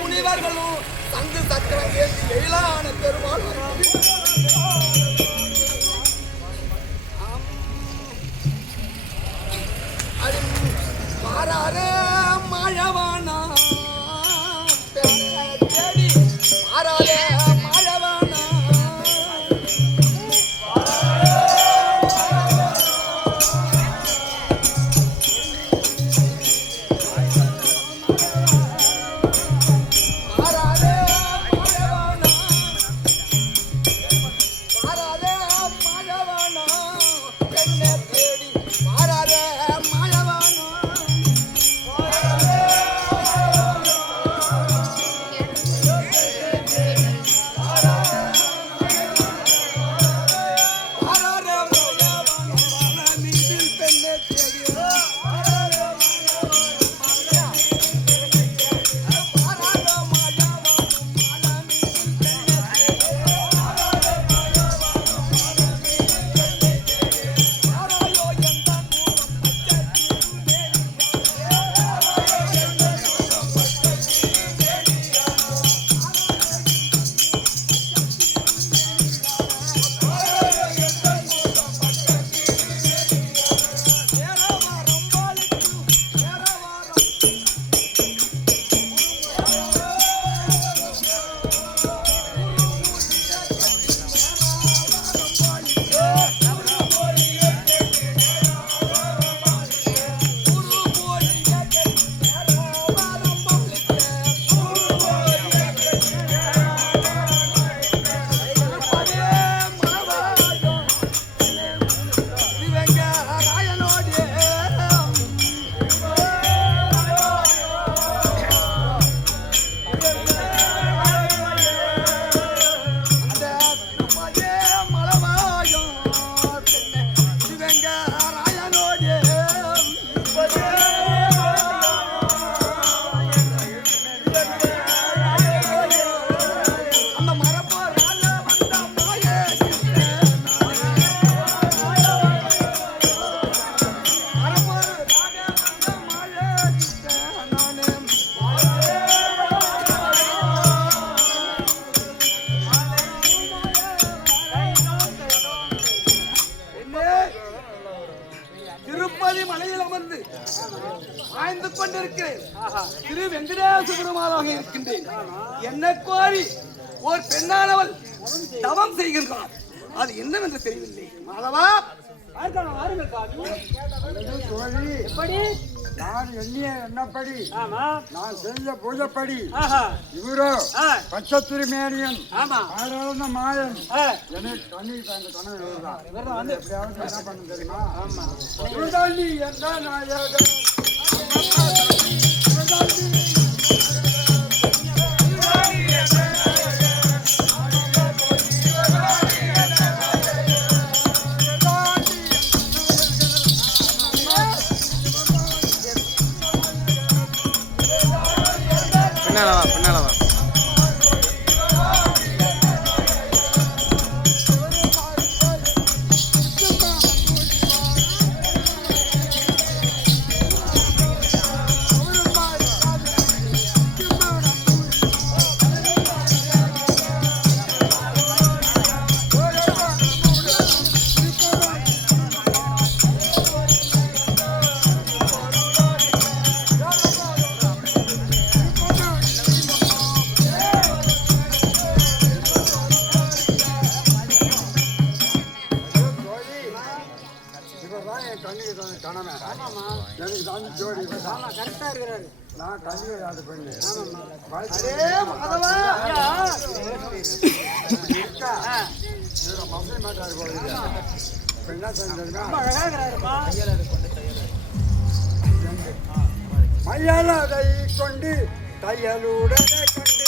முனிவர்களும் தங்கு சக்கரம் ஏற்றி எழிலான பெருமாள் மாறாரே மாயவானா தேடி மாறாரே திரு வெங்கடேச பெருமாளாக இருக்கின்றேன். என்ன கோரி ஒரு பெண்ணானவள் தவம் செய்கின்றார். அது என்னவென்று தெரியவில்லை. மாதவா நான் எண்ணிய எண்ணப்படி நான் செஞ்ச பூஜைப்படி இவரோ பச்சத்திரி மேனியன் ஆராதன மாயன் எனக்கு தண்ணி அந்த கனவு எப்படியாவது என்ன பண்ண தெரியுமா? என்ற நாயகன் பின்னாலவா நான் கல்வி ஆடு பண்ணு மசை மாட்டாரு என்ன செஞ்சா மையாளதை கொண்டு தையலுடனே கொண்டு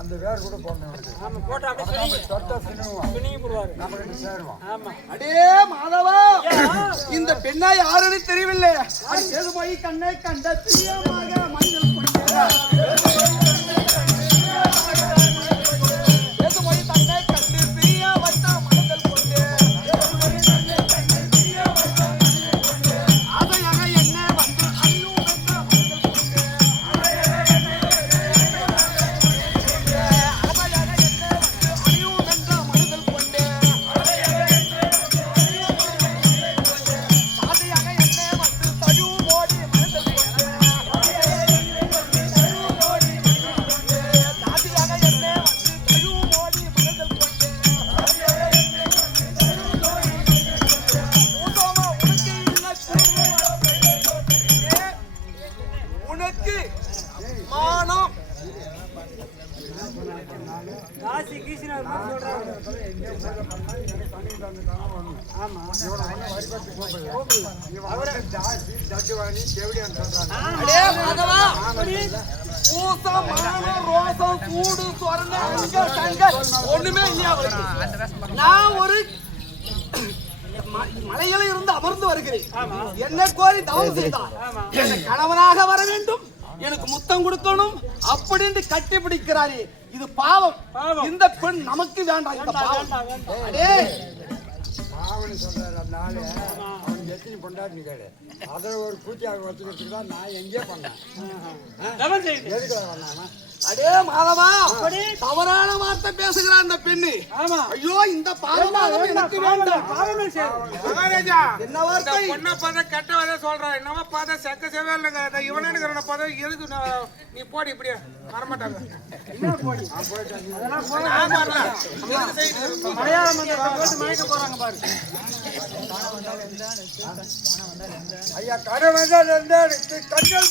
அந்த வேர் கூட அடே மாதவா, இந்த பெண்ணா யாருன்னு தெரியவில்லை. அது போய் கண்ணை கண்ட பிரியமாக மனிதன் ஒண்ணுமே இல்லையா? நான் ஒரு மலையில இருந்து அமர்ந்து வருகிறேன். என்ன கோரி தவம் செய்தார். கணவனாக வர வேண்டும், எனக்கு முத்தம் கொடுக்கணும் அப்படின்னு கட்டி பிடிக்கிறாரே, இது பாவம். இந்த பெண் நமக்கு வேண்டாம். இந்த பாவம் பாவன்னு சொல்றாரு. அதனால அவன் எத்தனை பொண்டாட்டி கேடு அதை ஒரு பூச்சியாக வச்சுக்கிறதுக்கு தான் நான் எங்கேயே பண்ணேன். எதுக்கு பண்ணாம அடே மாதவா, தவறான வார்த்தை பேசுகிறான் அந்த பெண்ணு. ஐயோ, இந்த பாவமாக எனக்கு வேண்டாம். என்ன வார்த்தை? பொண்ணை பார்த்தா கெட்ட வார்த்தை சொல்றான். என்னமா பார்த்தா செக்க செவே இல்லைங்க. இவனுங்கிற பார்த்தா எதுக்கு நீ போடி இப்படியே வரமாட்டாங்க. ஐயா கடை வந்தால் கண்கள்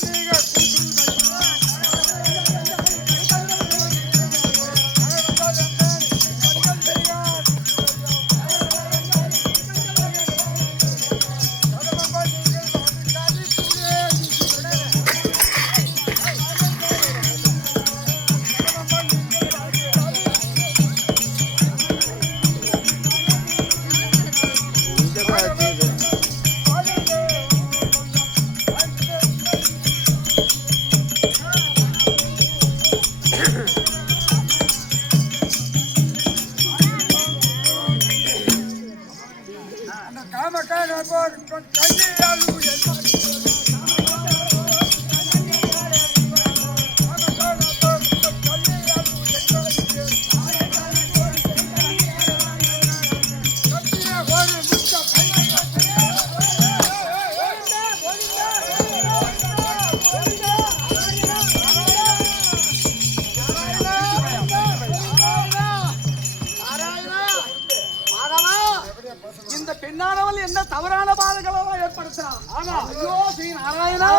என்ன தவறான பாதைகளெல்லாம் ஏற்படுத்துறான். ஐயோ ஸ்ரீ நாராயணா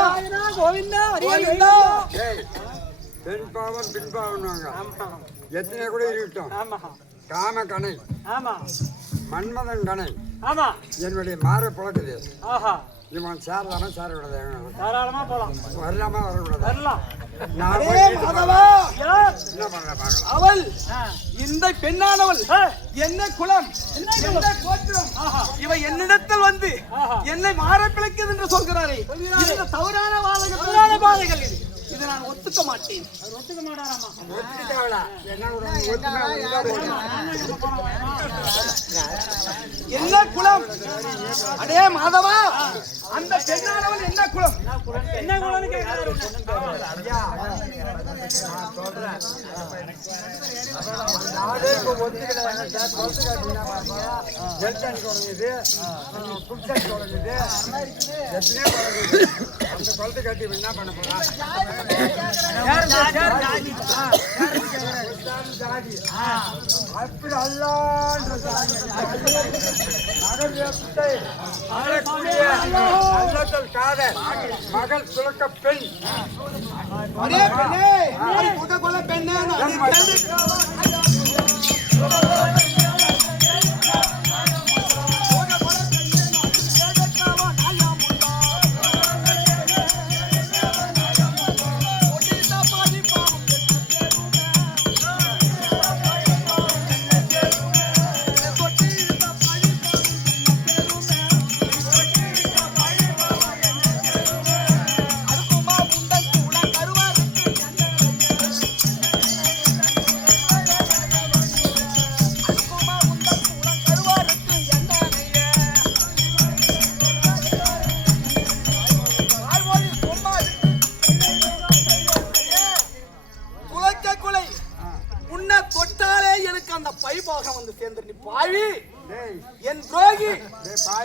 கோவிந்தா கோவிந்தா. பெண் பாவம் பின் பாவம்னுவாங்க. எத்தனை கூட இருக்கட்டும். காம கணை, மன்மதன் கணை என்னுடைய மாற புழக்குது. இவன் சேரலாமா சேர விடாது, தாராளமா போலாம், வரலாமா வரக்கூடாது. அவள் இந்த பெண்ணானவள் என்ன குலம் என்ன கோத்திரம், இவ என்னிடத்தில் வந்து என்னை மாற பிழைக்கிறது என்று சொல்கிறாரே, இந்த தவறான பாதைகள் இதை நான் ஒத்துக்க மாட்டேன். ஒத்துக்க மாட்டாராமா? என்ன குலம்? அடே மாதவா, அந்த பெண்ணானவள் என்ன குலம்? என்ன குலம் கேட்கிறாரு? குளத்தை கட்டி என்ன பண்ண போறா? அப்படி அல்லான்ற காதல் மகள் சுலக்க பெண்.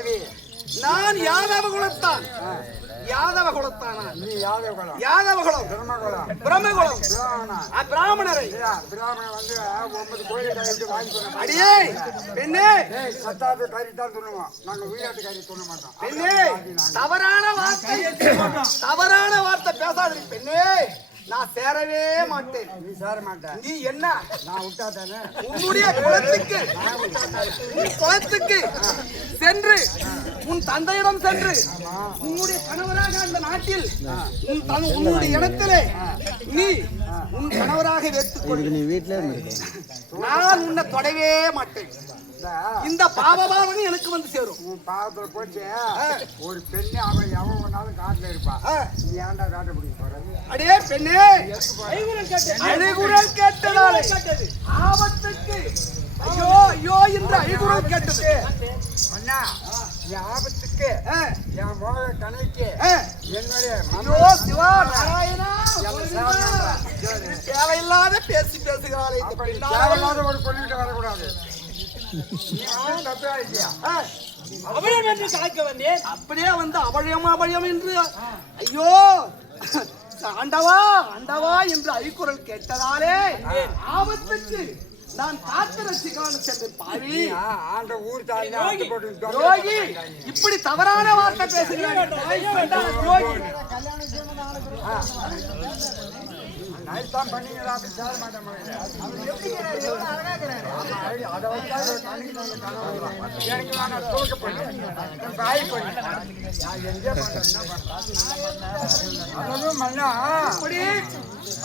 பாவி நான் யாதவ குலத்தான். யாதவ குலத்தானா? நீ யாதவ குலம், யாதவ குலம், பிரம்மகுலம், பிரம்மகுலம், பிராமணன். பிராமணரை பிராமணன் வந்து 9 கோயிலை கழித்து வாங்கி சொன்ன அடியே பெண்ணே, சத்தாத்து கறி தான் துண்ணுவோம். நாங்க உயிராட்டு கறி துண்ண மாட்டோம். பெண்ணே, தவறான வார்த்தை பேசாதீங்க பெண்ணே. நான் சேரவே மாட்டேன். நீ சேர மாட்டேன். நீ என்ன நான் விட்டா தானே உன்னுடைய குலத்துக்கு, உன் குலத்துக்கு சென்று உன் தந்தையிடம் சென்று உன்னுடைய கணவராக அந்த நாட்டில் உன்னுடைய இடத்திலே நீ உன் கணவராக வைத்துக்கொண்டு நீ வீட்டிலே இருந்திருக்க. நான் உன்னை தொடவே மாட்டேன். இந்த பாவபாவம் எனக்கு வந்து சேரும். உன் பாவத்துல போச்சு ஒரு பெண்ணு அவன் எவன் ஒன்னாலும் காட்டுல இருப்பா. நீ ஏன்டா காட்ட முடியும் போற? அடே பெண்ணே, அழிகுரல் கேட்டதாலே ஆபத்துக்கு ஐயோ ஐயோ என்று அழிகுரல் கேட்டது. அண்ணா என் ஆபத்துக்கு என் மோக கணைக்கு என்னுடைய ஐயோ சிவா நாராயணா, தேவையில்லாத பேசுகிறாரே இந்த பெண்ணால். தேவையில்லாத ஒரு பொண்ணுகிட்ட வரக்கூடாது. அப்படியே வந்து அபழயம் என்று ஐயோ ஆண்டவா ஆண்டவா என்று ஐக்குரல் கேட்டதாலே ஆபத்துக்கு நான் காத்து ரசிக்கலாம் சென்று பாவி ஆண்ட ஊர் தாய் யோகி இப்படி தவறான வார்த்தை பேசுகிறார். நைட்தான் பண்ணீங்களா? அப்படி சேர மாட்டேன். அதை வச்சு எனக்கு நான் தூக்க பண்ணேன், பாய் பண்ணேன். நான் எங்கே பண்றேன், என்ன பண்றேன்? அதுவும் மண்ணா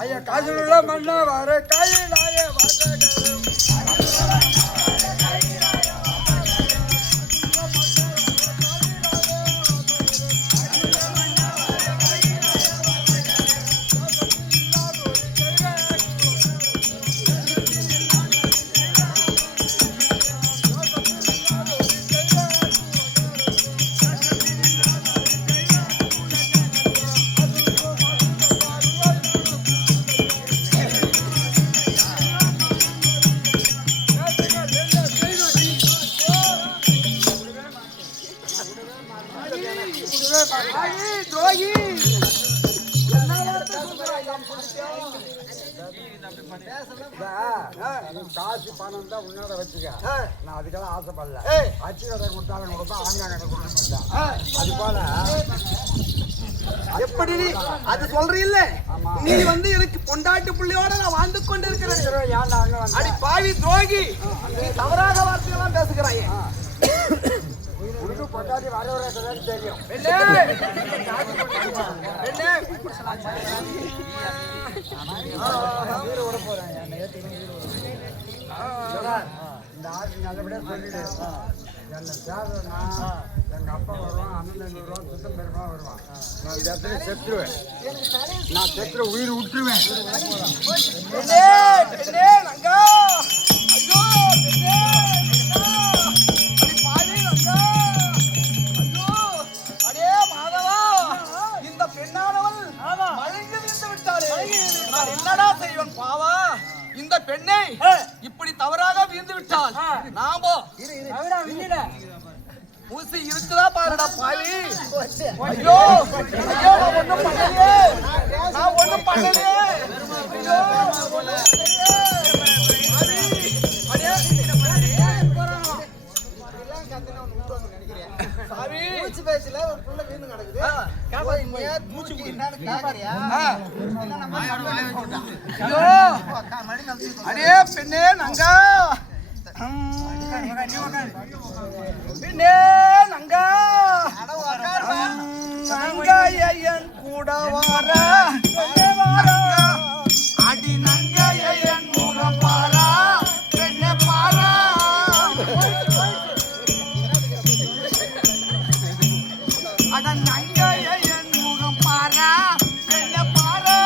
ஐயா காசில் உள்ள மண்ணா வர கையிலாய துரோகி காசு பணம் தான் உன்னோட வச்சுக்க. நான் அதுக்கெல்லாம் ஆசைப்படல. அச்சு கடை கொடுத்தாலும் கொடுப்பேன், ஆங்கா கடை கொடுக்க மாட்டேன். அது போல எப்படி நீ அது சொல்றீல்ல, நீ வந்து எனக்கு பொண்டாட்டு பிள்ளையோட நான் வாழ்ந்து கொண்டு இருக்கிறேன். ஏன்டா அங்க வந்த? அடி பாவி துரோகி, நீ தவறாக வார்த்தையெல்லாம் பேசுகிறாயே. உனக்கு பொண்டாட்டி வர தெரியும். இந்த ஆட்சி நல்லபடியா சொல்லிடு. என்னை சேர்றேன்னா எங்க அப்பா வருவான், அண்ணன் வருவான், சுத்தம் பெருமா வருவான். நான் இந்த இடத்துல செத்துருவேன். நான் செத்துற உயிர் விட்டுருவேன். என்னடா செய்வன் பாவா, இந்த பெண்ணை இப்படி தவறாக வீழ்ந்து விட்டால் நாமோ ஊசி இருக்குதா பாருடா பாவி. ஐயோ ஐயோ, நான் ஒண்ணும் பண்ணலையே, நான் ஒண்ணும் பண்ணலையே. ஐயோ அடே பெண்ணே நங்கா, பெண்ணே நங்கா, நங்காயன் கூட வாரா அடி நங்காயன் முகம் பாரா பெண்ணே பாரா. அட நங்காயன் முகம் பாரா பெண்ணே பாரா.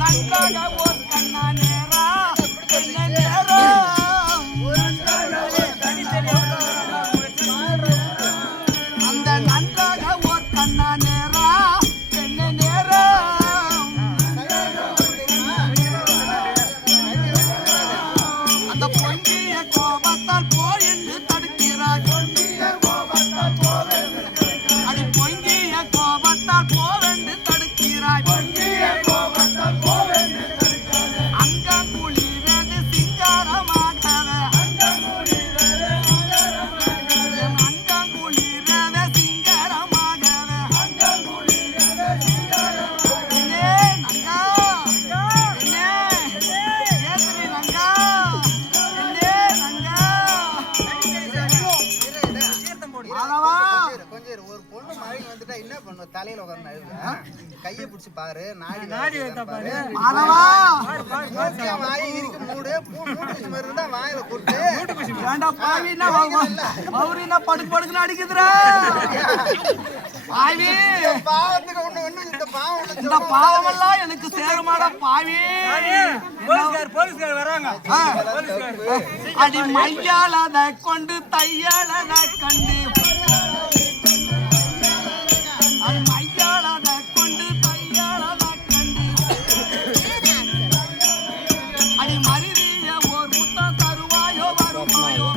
நன்றாக ஒரு கண்ணா நேரா தலையில உட்கார்ந்து அழுகுதா? கையை பிடிச்சி பாரு, நாடி பாரு. மாதவா வாயை இருக்கு மூடு, மூட்டு மாதிரி இருந்தா வாயில கூட்டு. ஏண்டா பாவினா மௌரினா படுக்குன்னு அடிக்குதுடா பாவி. பாவத்துக்கு ஒண்ணு இந்த பாவம் இந்த பாவமெல்லாம் எனக்கு சேருமாடா பாவி. போலீஸ்கார் வராங்க. அடி மையாளத கொண்டு தையாளத கண்டு அடி மையாளத கொண்டு தையாளத கண்டு அடி மருவிய ஓர் முத்தம் தருவாயோ வருவாயோ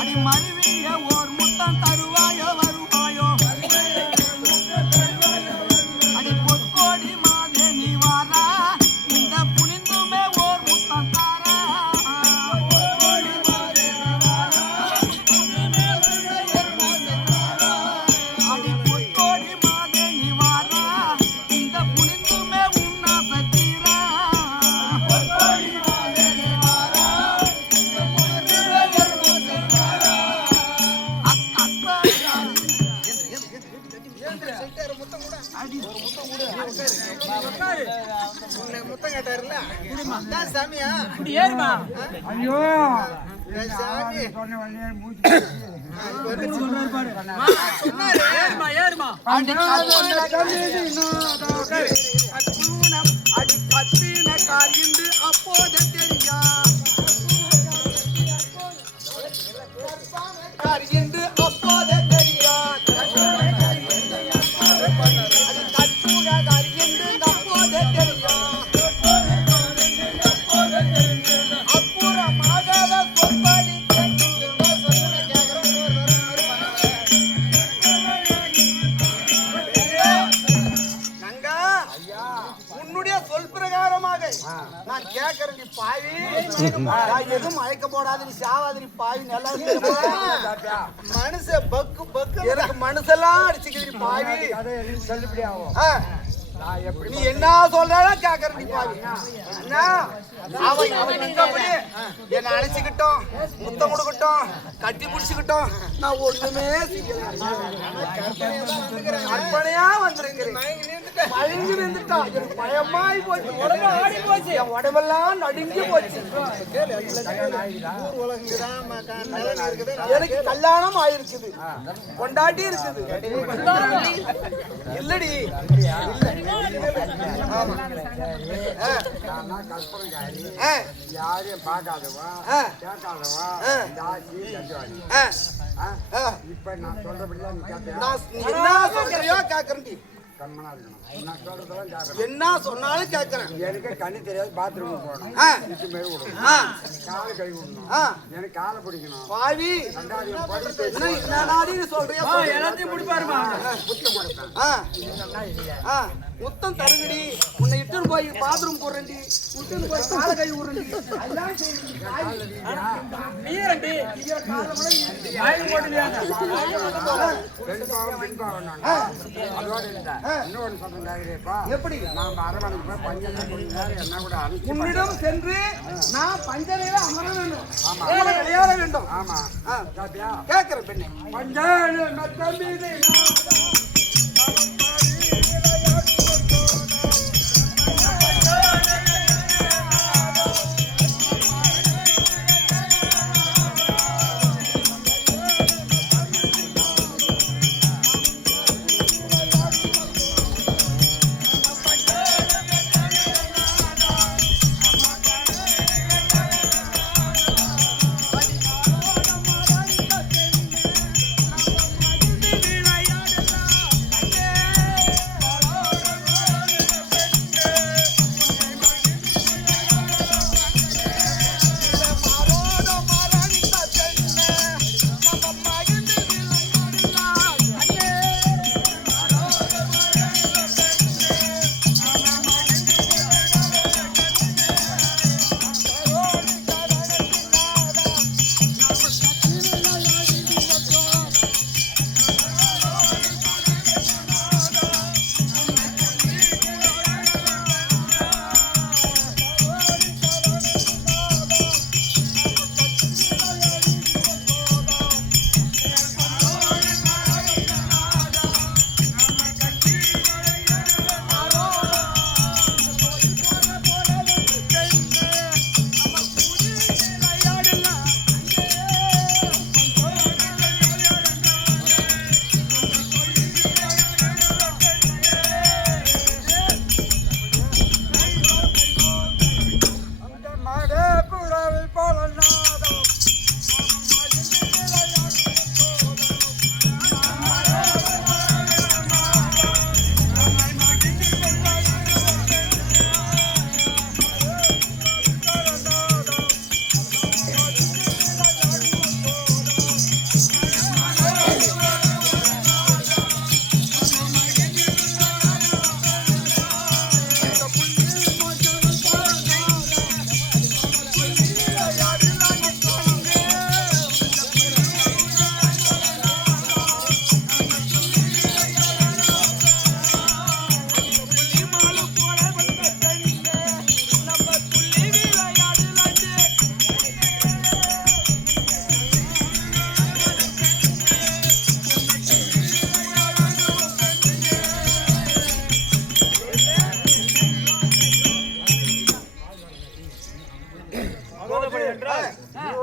அடி மருவிய ஓர் முத்தம் தருவாயோ வருவாயோ அடி பொற்கோடி மாதே நீ வாரா இந்த புனிந்துமே ஓர் முத்தம் தாரா அடி பொற்கோடி மாதே நீ வாரா இந்த புனிந்துமே உன்னா சத்தீரா முத்தம் கேட்டாருல்ல, அதான் சாமியா? ஐயோ சாமி சொன்ன உடனே மூச்சு அடி கத்தின காரிந்து அப்போது தெரியா காரிந்து அப்போது தெரியா அது கத்துன காரிந்து அப்போது தெரியா அப்புறமாக சொற்படி நங்கா உன்னுடைய சொல் பிரகாரமாக நான் கேட்கறேன் நீ பாவி. நான் எதுவும் மயக்க போடாது, நீ சாவாது, நீ பாவி. நல்லா இருக்குமா? மனுஷ பக்கு பக்கு எனக்கு மனசெல்லாம் அடிச்சுக்குது நீ பாவி. சொல்லுபடி ஆகும். ஆ, நீ என்ன சொல்றாலும் கேட்கற நீ பாவி. என்ன அவன் நின்றபடி என்ன அழைச்சுக்கிட்டோம், முத்தம் கொடுக்கட்டும், கட்டி பிடிச்சுக்கிட்டோம், நான் ஒண்ணுமே அர்ப்பணையா வந்திருக்கிறேன். மயங்கி நின்றுட்டா, எனக்கு பயமாயி போச்சு, உடம்பு ஆடி போச்சு, என் உடம்பெல்லாம் நடுங்கி போச்சு. எனக்கு கல்யாணம் ஆயிருக்குது, கொண்டாட்டி இருக்குது. இல்லடி யாரையும் பார்க்காதவா கேட்காதவா இப்ப நான் சொல்றபடிதான் நீ கேட்க என்ன சொல்றியோ கேட்கறேன். கம்மனா இருக்கணும். நான் சொல்றதெல்லாம் கேட்கணும். என்ன சொன்னாலும் கேட்கறேன். எனக்கு கண்ணு தெரியாது, பாத்ரூம் போகணும், இட்டு மேல விடணும், காலை கை விடணும், எனக்கு காலை பிடிக்கணும். பாவி ரெண்டாவது படி என்னடாடி சொல்றியா? எல்லாத்தையும் முடிப்பாருமா. புத்தம் கொடுப்பேன். முத்தம் தருங்கடி, உன்னை இட்டுன்னு போய் பாத்ரூம் போடுறேன்டி, இட்டுன்னு போய் கால கை விடுறேன்டி, எல்லாம் எப்படி நாம அரவணைக்கு போய் பஞ்சத்தை குடிக்கிறாரு என்ன கூட அனுப்பிச்சு உன்னிடம் சென்று நான் பஞ்சனையில அமர வேண்டும், விளையாட வேண்டும். ஆமா கேட்கிறேன் பெண்ணே. பஞ்சாயத்து